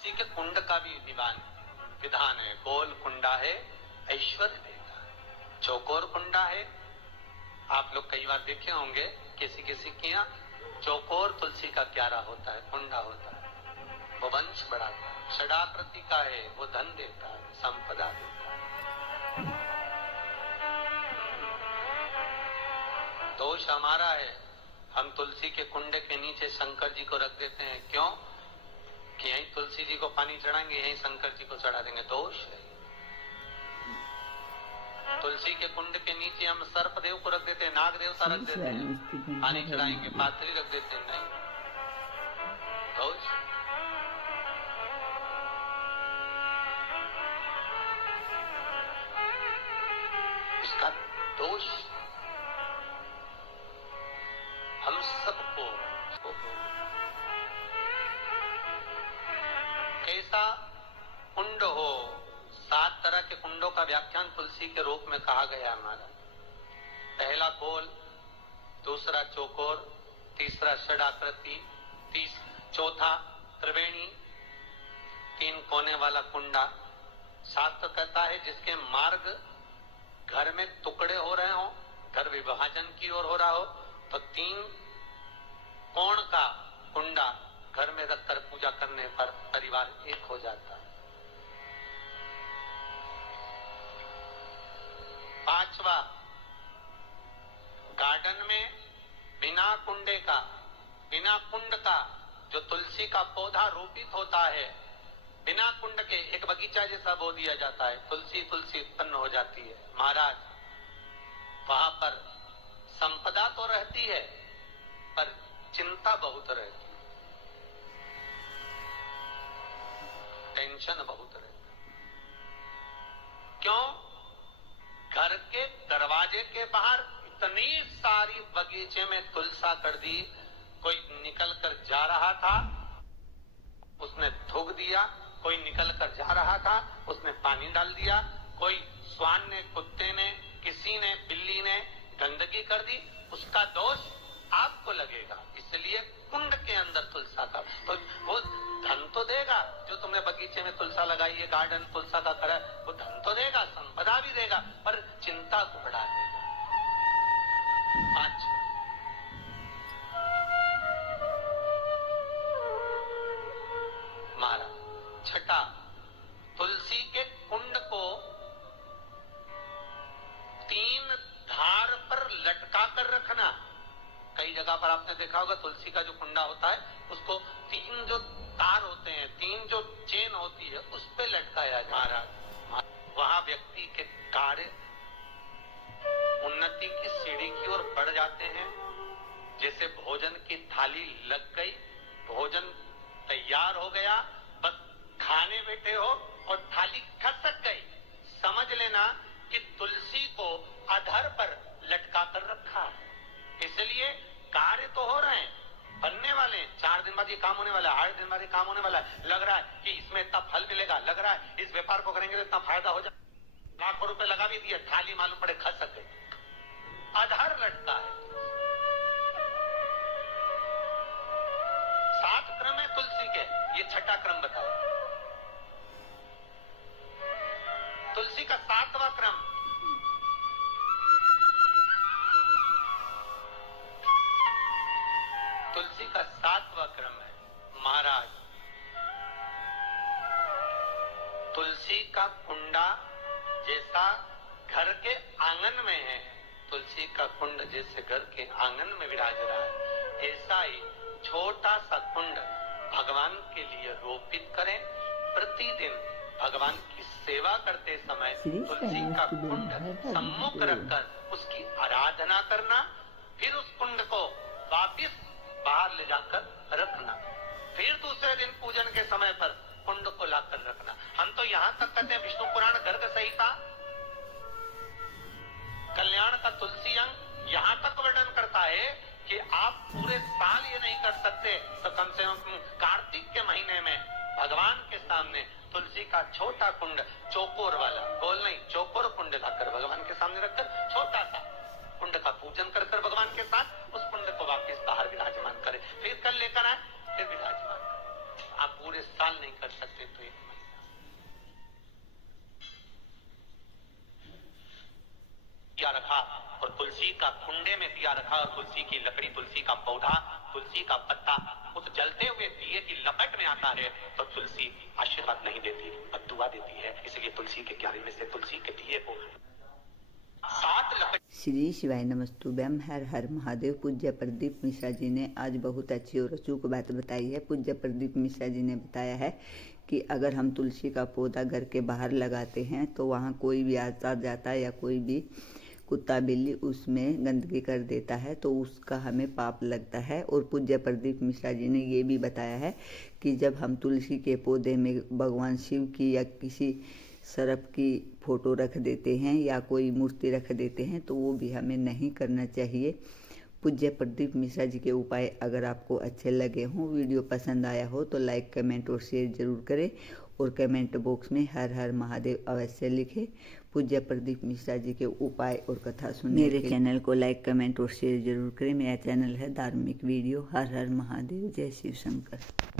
तुलसी के कुंड का भी विधान है। गोल कुंडा है ऐश्वर्य देगा, चौकोर कुंडा है। आप लोग कई बार देखे होंगे किसी किसी के यहाँ चौकोर तुलसी का क्यारा होता है, कुंडा होता है, वो वंश बढ़ाता है। षडाकृति का है, वो धन देता है, संपदा देता है। दोष हमारा है, हम तुलसी के कुंड के नीचे शंकर जी को रख देते हैं। क्यों? कि यहीं तुलसी जी को पानी चढ़ाएंगे, यहीं शंकर जी को चढ़ा देंगे। दोष है। तुलसी के कुंड के नीचे हम सर्पदेव को रख देते हैं, नाग देवता रख देते हैं, पानी चढ़ाएंगे, पाथरी रख देते हैं। नहीं, दोष। इसका दोष हम सबको कैसा कुंड हो। 7 तरह के कुंडों का व्याख्यान तुलसी के रूप में कहा गया हमारा। पहला गोल, दूसरा चौकोर, तीसरा षडाकृति, चौथा त्रिवेणी, 3 कोने वाला कुंडा। शास्त्र कहता है जिसके मार्ग घर में टुकड़े हो रहे हो, घर विभाजन की ओर हो रहा हो, तो 3 कोण का कुंडा घर में रखकर पूजा करने पर परिवार एक हो जाता है। 5वां, गार्डन में बिना कुंडे का, बिना कुंड का जो तुलसी का पौधा रोपित होता है, बिना कुंड के एक बगीचा जैसा बो दिया जाता है, तुलसी तुलसी उत्पन्न हो जाती है। महाराज, वहां पर संपदा तो रहती है पर चिंता बहुत रहती है, टेंशन बहुत रहता है। क्यों? घर के दरवाजे के बाहर इतनी सारी बगीचे में तुलसा कर दी। कोई निकल कर जा रहा था, उसने थूक दिया, कोई निकल कर जा रहा था, उसने पानी डाल दिया, कोई श्वान ने, कुत्ते ने, किसी ने, बिल्ली ने गंदगी कर दी, उसका दोष आपको लगेगा। इसलिए कुंड के अंदर तुलसा का, तो वो धन तो देगा। जो तुमने बगीचे में तुलसा लगाई है, गार्डन तुलसा का करा, वो धन तो देगा, संपदा भी देगा, पर चिंता को बढ़ा देगा। 5, मारा। 6, तुलसी के कुंड को 3 धार पर लटका कर रखना। कई जगह पर आपने देखा होगा तुलसी का जो कुंडा होता है उसको 3 जो तार होते हैं, 3 जो चेन होती है, उस पे लटकाया जा रहा है। वहां व्यक्ति के कार्य उन्नति की सीढ़ी की ओर बढ़ जाते हैं। जैसे भोजन की थाली लग गई, भोजन तैयार हो गया, बस खाने बैठे हो और थाली खसक गई, समझ लेना कि तुलसी को अधर पर लटका कर रखा है। इसलिए कार्य तो हो रहे हैं, बनने वाले हैं, 4 दिन बाद ये काम होने वाला है, 8 दिन बाद ये काम होने वाला है, लग रहा है कि इसमें इतना फल मिलेगा, लग रहा है इस व्यापार को करेंगे तो इतना फायदा हो जाए, लाखों रुपए लगा भी दिए, थाली मालूम पड़े खसक गई, अधर लटका है। 7 क्रम है तुलसी के, ये 6ठा क्रम बताओ। तुलसी का 7वां क्रम, तुलसी का 7वां क्रम है। महाराज, तुलसी का कुंडा जैसा घर के आंगन में है, तुलसी का कुंड जैसे घर के आंगन में विराज रहा है, ऐसा ही छोटा सा कुंड भगवान के लिए रोपित करें। प्रतिदिन भगवान की सेवा करते समय तुलसी का कुंड सम्मुख रखकर उसकी आराधना करना, फिर उस कुंड को वापिस बाहर ले जाकर रखना, फिर दूसरे दिन पूजन के समय पर कुंड को लाकर रखना। हम तो यहाँ तक कहते हैं, विष्णु पुराण गर्ग संहिता कल्याण का तुलसी अंग यहाँ तक वर्णन करता है कि आप पूरे साल ये नहीं कर सकते तो कम से कम कार्तिक के महीने में भगवान के सामने तुलसी का छोटा कुंड, चौकोर वाला, गोल नहीं, चौकोर कुंड लाकर भगवान के सामने रखकर छोटा सा कुंड का पूजन कर भगवान के साथ उस कुंड को वापस बाहर विराजमान करें, फिर कल लेकर आए, फिर विराजमान। आप पूरे साल नहीं कर सकते। रखा और तुलसी का कुंडे में दिया रखा और तुलसी की लकड़ी, तुलसी का पौधा, तुलसी का पत्ता उस जलते हुए दिए की लपट में आता है तो तुलसी आशीर्वाद नहीं देती, बद्दुआ देती है। इसलिए तुलसी के क्यारे में से तुलसी के दिए को 7 लकड़ी। श्री शिवाय नमस्तुभ्यम। हर हर महादेव। पूज्य प्रदीप मिश्रा जी ने आज बहुत अच्छी और अचूक बात बताई है। पूज्य प्रदीप मिश्रा जी ने बताया है कि अगर हम तुलसी का पौधा घर के बाहर लगाते हैं तो वहाँ कोई भी आता जाता है या कोई भी कुत्ता बिल्ली उसमें गंदगी कर देता है तो उसका हमें पाप लगता है। और पूज्य प्रदीप मिश्रा जी ने ये भी बताया है कि जब हम तुलसी के पौधे में भगवान शिव की या किसी सर्प की फ़ोटो रख देते हैं या कोई मूर्ति रख देते हैं तो वो भी हमें नहीं करना चाहिए। पूज्य प्रदीप मिश्रा जी के उपाय अगर आपको अच्छे लगे हों, वीडियो पसंद आया हो तो लाइक, कमेंट और शेयर जरूर करें और कमेंट बॉक्स में हर हर महादेव अवश्य लिखें। पूज्य प्रदीप मिश्रा जी के उपाय और कथा सुनने मेरे चैनल को लाइक, कमेंट और शेयर जरूर करें। मेरा चैनल है धार्मिक वीडियो। हर हर महादेव। जय शिव शंकर।